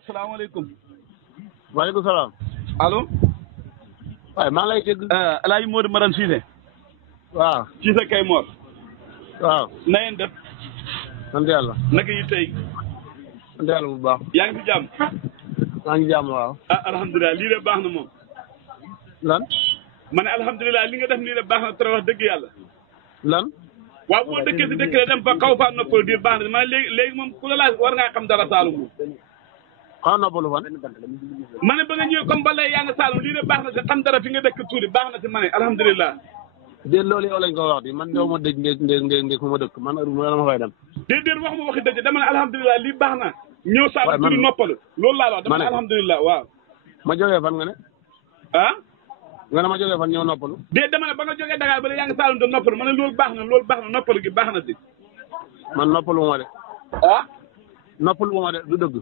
asalaamaaleykum. waaleykum salaam. allo. waaye maa ngi lay dégg. El Hadj Modou Maram Cissé. waaw. Cissé kay Mor. waaw. na ngeen def. sant yàlla. naka yi tey. sant yàlla bu baax. yaa ngi si jàmm. maa ngi jàmm waaw. alhamdulilah lii de baax na moom. lan. ma ne alhamdulilah li nga def nii de baax na trop wax dëgg yàlla. lan. waaw boo dëkkee si dëkk la dem fa xaw faa noppal diir baax na ma ne léegi moom ku la laaj war ngaa xam dara Saalum moom. xaw noppalu fan. ma ne ba nga ñëw comme ba lay yaa nga Saalum lii de baax na si xam dara fi nga dëkk tuuti baax na si ma ne alhamdulilah. déet loolu yow lañ ko wax di man doo ma dëj ndéeg fu ma dëkk man heure bu ma fay dem. déedéet wax ma waxi dëj dama ne alhamdulilah lii baax na. ñëw Saalum tuuti noppalu. loolu laa wax dama ne alhamdulilah waaw. ma jógee fan nga ne. ah. nga ne ma jógee fan ñëw noppalu. déet dama ne ba nga jógee Dakar ba léegi yaa ngi Saalum te noppalu ma ne loolu baax na noppalu gi baax na si. man noppalu ma de. ah. noppalu ma de du dëgg.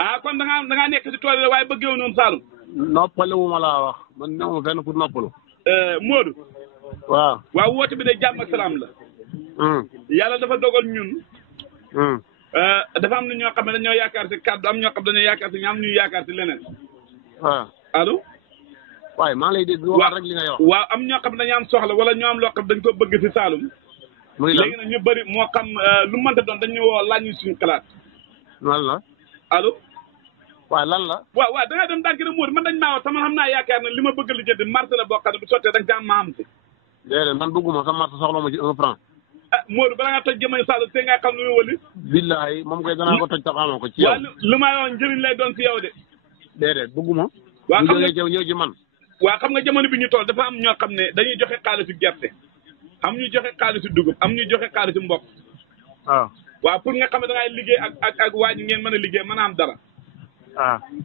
ah kon da ngaa nekk si tool yi waaye bëggeewu noonu Saalum. noppalu ma laa wax man néew ma fenn pour noppalu. Modou. waaw. waaw woote bi de jàmm ak salaam la. yàlla dafa dogal ñun. dafa am na ñoo xam ne dañoo yaakaar si kàddu am ñoo xam dañoo yaakaar si ñaam ñuy yaakaar si leneen. waaw. allo. waaye maa ngi lay dégg wax rek li ngay wax. waaw am ñoo xam ne dañoo am soxla wala ñoo am loo xam dañ ko bëgg si Saalum. muy lan léegi nag ñu bëri moo xam lu mënta doon dañu woo laaj ñu suñu xalaat. lan la. allo. waaye lan la. waaw da ngay dem dànk rek Modou man dañ maa wax sama xam naa yaakaar ne li ma bëgg li jënd marché la boo xam ne bu sottee da nga caa maam si. déedéet man bëgguma sa marché soxla ma ci 1 franc. Modou bala nga toj jëmale Saalum te nga xam lu muy wëli. billahi moom koy danaa ko toj tax amoo ko ci yow. waaw lu ma wax njëriñ lay doon si yow de. déedéet bëgguma. waaw xam nga bu ñëw ci man. waaw xam nga jamono bi ñu toll dafa am ñoo xam ne dañuy joxe xaalisu gerte. am ñuy joxe xaalisu dugub am ñuy joxe xaalisu mboq. waaw pour nga xam ne da ngay liggéey ak waa ji ngeen mën a liggéey mën a am dara.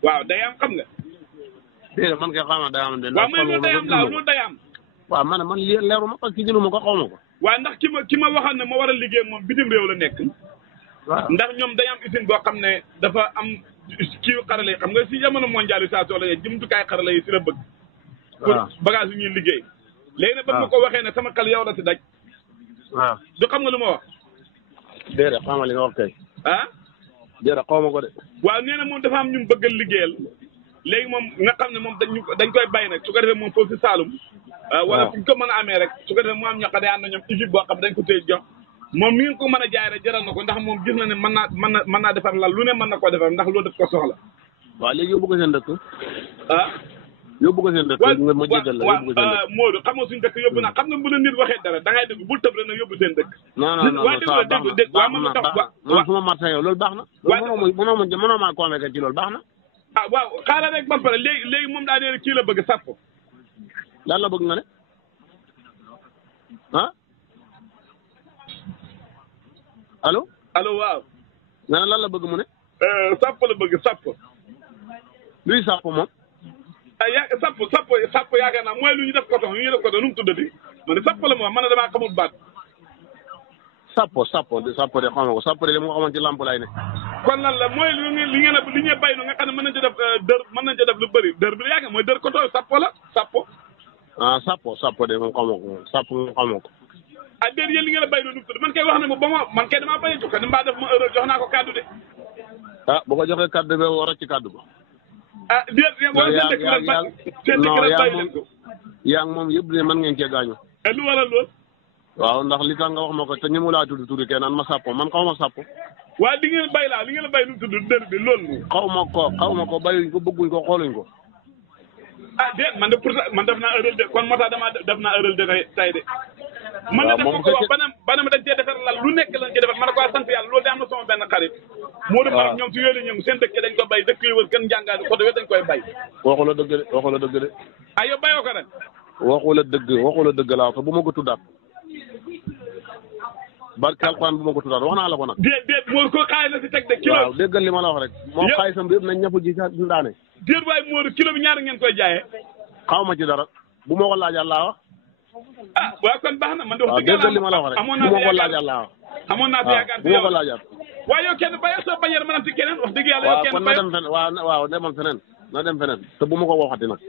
waaw day am xam nga. déedéet man kay xam naa day am. waaw mooy loolu day am laaw loolu day am. waaw man lii leeru ma parce que jëluma ko xaw ma ko. waaw ndax ki ma waxoon ne ma war a liggéey moom bitim réew la nekk. waaw ndax ñoom day am usine boo xam ne dafa am kii xarala yi xam nga si jamono mondialisation la jumtukaay xarala yi si la bëgg. pour bagage yu ñuy liggéey. léegi nag ba ma ko waxee ne sama xel yow la si daj. waaw du xam nga lu ma wax. déedéet xamal li nga wax kay. déedéet xaw ma ko de. waaw nee na moom dafa am ñu bëggal liggéeyal. léegi moom nga xam ne moom dañ koy bay nag su ko defee moom foofu si Saalum. wala fu ñu ko mën a amee rek su ko defee mu am ñoo xam ne ànd na ñoom équipe boo xam dañ ko tey jox. moom mi ngi ko mën a jaay rek jaral na ko ndax moom gis na ne mën naa defar lal lu ne mën na koo defar ndax loolu daf ko soxla. waaw léegi yóbbu ko seen dëkk. yóbbu ko seen dëkk. ma jégal la yóbbu ko seen dëkk. waaw Modou xam nga suñu dëkk yóbbu na xam nga bu la nit waxee dara da ngay dégg bul tëb rek nag yóbbu seen dëkk. non suma marché yow loolu baax na. mënoo maa convaincre ci loolu baax na. waaw xaaral rek ba pare léegi moom daa nee kii la bëgg sàpp. lan la bëgg nga ne allo. allo waaw. nga ne lan la bëgg mu ne. sàpp la bëgg sàpp. luy sàpp moom. sàpp yaakaar naa mooy lu ñu def coton nu mu tuddati ma ne sàpp la moom man damaa xamul baat. sàpp de xaw ma ko sàpp de li ma xamoon ci lamp lay ne. kon lan la mooy li ngeen bay nu nga xam ne mën nañu ci def dër mën nañu ci def lu bëri dër bi yaakaar mooy dër coton sàpp la sàpp. sàpp de moom xamoo ko moom sàpp moom xamoo ko. déet yéen li ngeen a bay nu mu tudd man kay wax ne ba man kay damaa bañ a jox ko mbaa def ma heure jox naa ko kaddu de. bu ko joxee kaddu bi war a ci kaddu ba. déet wala seen dëkk rek bàyyi leen ko. yaa ngi moom yëpp de mën ngeen cee gaañu. lu waral lool. waaw ndax li tax nga wax ma ko te ñi mu laa tudd kenn naan ma sàppo man xaw ma sàppo. waaw li ngeen bay li ngeen bay nu mu tudd dër bi loolu. xaw ma ko bayuñ ko bëgguñ ko xooluñ ko. déet man de pour man def naa heure de kon moo tax damaa def naa heure de tey de. man na def ko wax ba ma dañ cee defar lal lu nekk lañ cee defar man a ko sant yàlla loolu de am na sama benn xarit. moo dem maanaam ñoom su yooyu ñëw seen dëkk dañ ko bay dëkk yu wër kenn njàngaani côté dañ koy bay. waxu la dëgg de. yow bayoo ko ren. waxu la dëgg laa ko bu ma ko tuddaat. barke alxuraan bu ma ko tuddaat wax naa la ko nag. déet Modou ko xaalis la si teg de kilo. waaw déggal li ma la wax rek. moo xaalisam bi yëpp nañ ñëpp ji sa ndaane. déet waaye Modou kilo bi ñaata ngeen koy jaayee. xaw ma ci dara bu ma ko laajaat laa wax. waaw kon baax na man de wax dëgg déggal li ma la wax rek bu ma ko laajaat laa wax. amoon naa fi yaakaar bu ma ko laajaat. waaye yow kenn bayoo soo bañee mën a si keneen wax dëgg yàlla yow kenn bayoo. waaw kon na dem feneen na dem feneen te bu ma ko waxati nag.